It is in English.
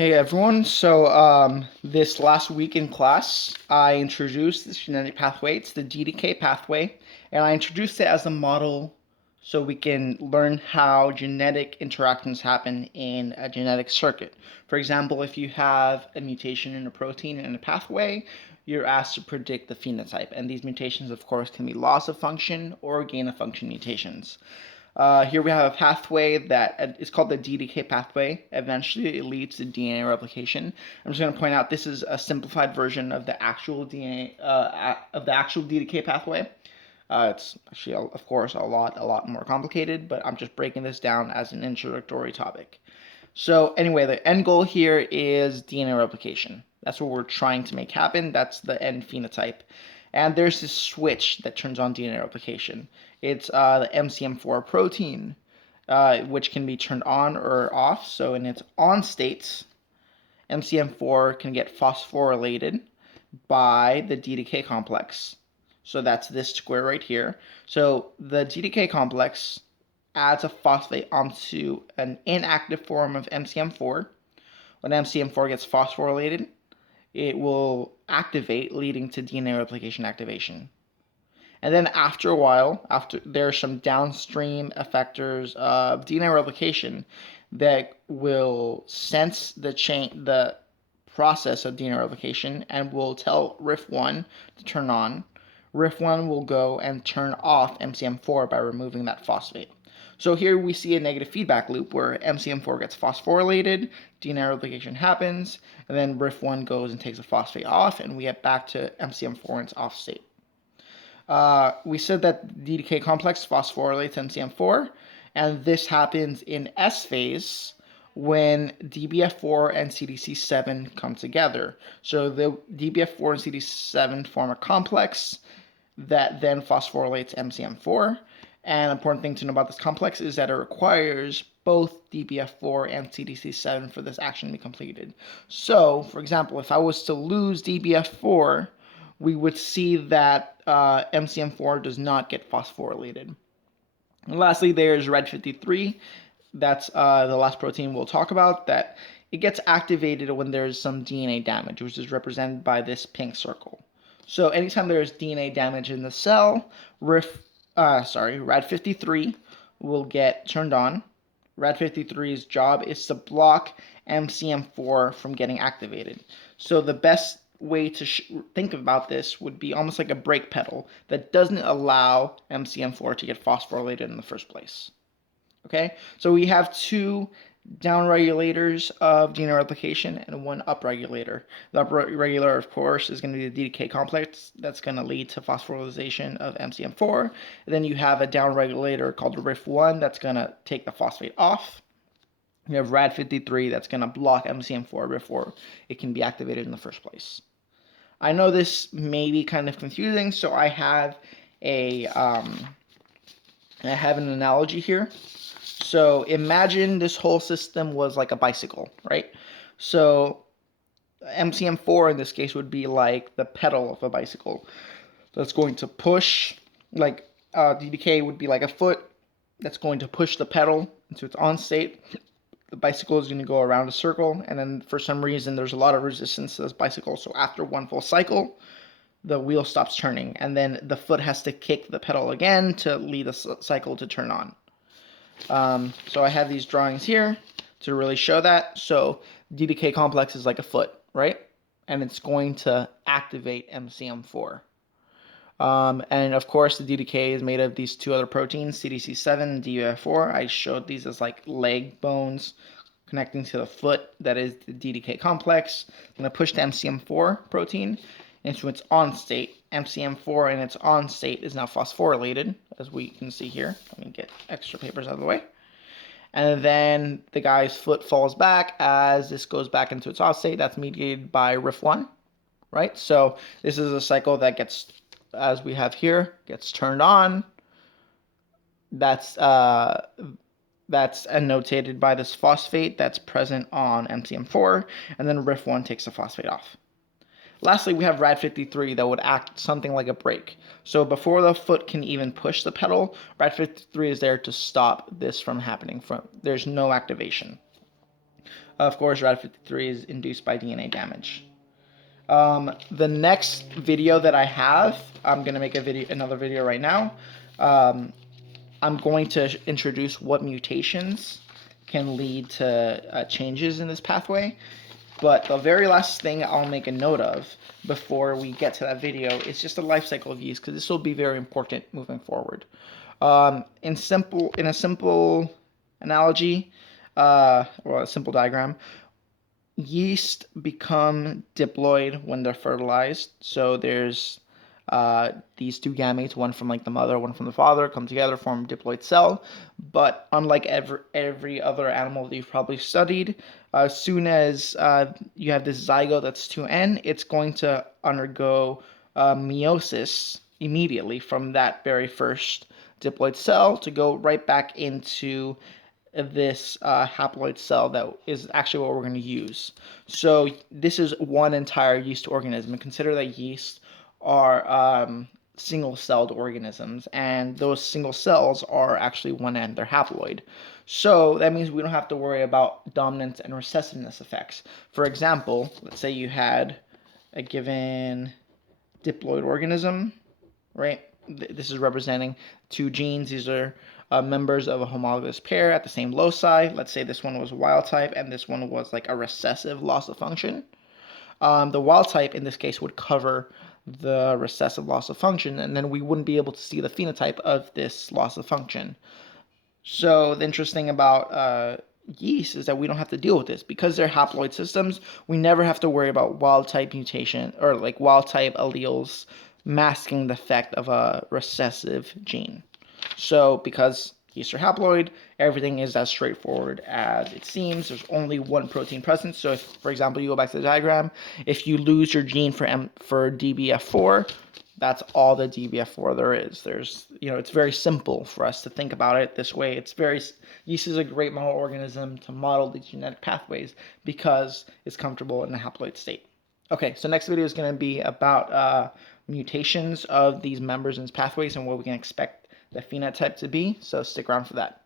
Hey everyone, this last week in class, I introduced this genetic pathway. It's the DDK pathway, and I introduced it as a model so we can learn how genetic interactions happen in a genetic circuit. For example, if you have a mutation in a protein in a pathway, you're asked to predict the phenotype, and these mutations, of course, can be loss of function or gain of function mutations. Here we have a pathway that is called the DDK pathway. Eventually, it leads to DNA replication. I'm just going to point out this is a simplified version of the actual DDK pathway. It's actually, of course, a lot more complicated, but I'm just breaking this down as an introductory topic. So anyway, the end goal here is DNA replication. That's what we're trying to make happen. That's the end phenotype. And there's this switch that turns on DNA replication. It's the MCM4 protein, which can be turned on or off. So in its on states, MCM4 can get phosphorylated by the DDK complex. So that's this square right here. So the DDK complex adds a phosphate onto an inactive form of MCM4. When MCM4 gets phosphorylated, it will activate, leading to DNA replication activation. And then after a while, after there are some downstream effectors of DNA replication that will sense the process of DNA replication and will tell RIF1 to turn on. RIF1 will go and turn off MCM4 by removing that phosphate. So here we see a negative feedback loop where MCM4 gets phosphorylated, DNA replication happens, and then RIF1 goes and takes the phosphate off, and we get back to MCM4 in its off state. We said that the DDK complex phosphorylates MCM4, and this happens in S phase when DBF4 and CDC7 come together. So the DBF4 and CDC7 form a complex that then phosphorylates MCM4. And an important thing to know about this complex is that it requires both DBF4 and CDC7 for this action to be completed. So, for example, if I was to lose DBF4, we would see that MCM4 does not get phosphorylated. And lastly, there's RAD53. That's the last protein we'll talk about, that it gets activated when there's some DNA damage, which is represented by this pink circle. So anytime there's DNA damage in the cell, RAD53 will get turned on. RAD53's job is to block MCM4 from getting activated. So the best way to think about this would be almost like a brake pedal that doesn't allow MCM4 to get phosphorylated in the first place. Okay, so we have two downregulators of DNA replication and one upregulator. The upregulator, of course, is going to be the DDK complex. That's going to lead to phosphorylation of MCM4. And then you have a downregulator called RIF1 that's going to take the phosphate off. You have RAD53 that's going to block MCM4 before it can be activated in the first place. I know this may be kind of confusing, so I have an analogy here. So imagine this whole system was like a bicycle, right? So MCM4 in this case would be like the pedal of a bicycle that's going to push, like DDK would be like a foot that's going to push the pedal into its on state. The bicycle is going to go around a circle, and then for some reason there's a lot of resistance to this bicycle. So after one full cycle, the wheel stops turning, and then the foot has to kick the pedal again to lead the cycle to turn on. So I have these drawings here to really show that. So DDK complex is like a foot, right? And it's going to activate MCM4. And of course, the DDK is made of these two other proteins, CDC7 and DBF4. I showed these as like leg bones connecting to the foot. That is the DDK complex. I'm going to push the MCM4 protein into its on state. MCM4 in its on state is now phosphorylated, as we can see here. Let me get extra papers out of the way. And then the guy's foot falls back as this goes back into its off state. That's mediated by RIF1, right? So this is a cycle that gets, as we have here, gets turned on. That's annotated by this phosphate that's present on MCM4, and then RIF1 takes the phosphate off. Lastly, we have RAD53 that would act something like a brake. So before the foot can even push the pedal, RAD53 is there to stop this from happening. There's no activation. Of course, RAD53 is induced by DNA damage. The next video that I have, I'm gonna make another video right now. I'm going to introduce what mutations can lead to changes in this pathway. But the very last thing I'll make a note of before we get to that video is just the life cycle of yeast, because this will be very important moving forward. In a simple analogy, or a simple diagram, yeast become diploid when they're fertilized. So there's these two gametes, one from like the mother, one from the father, come together, form a diploid cell. But unlike every other animal that you've probably studied, as soon as you have this zygote that's 2N, it's going to undergo meiosis immediately from that very first diploid cell to go right back into this haploid cell that is actually what we're going to use. So this is one entire yeast organism, and consider that yeast are single-celled organisms, and those single cells are actually one end, they're haploid. So that means we don't have to worry about dominance and recessiveness effects. For example, let's say you had a given diploid organism, right? This is representing two genes. These are members of a homologous pair at the same loci. Let's say this one was wild type and this one was like a recessive loss of function. The wild type in this case would cover the recessive loss of function, and then we wouldn't be able to see the phenotype of this loss of function. So the interesting about yeast is that we don't have to deal with this because they're haploid systems. We never have to worry about wild type mutation or like wild type alleles masking the effect of a recessive gene. So because yeast are haploid, everything is as straightforward as it seems. There's only one protein present. So if, for example, you go back to the diagram, if you lose your gene for DBF4, that's all the DBF4 there is. It's very simple for us to think about it this way. Yeast is a great model organism to model these genetic pathways because it's comfortable in a haploid state. Okay, so next video is going to be about mutations of these members in pathways and what we can expect the phenotype to be. So stick around for that.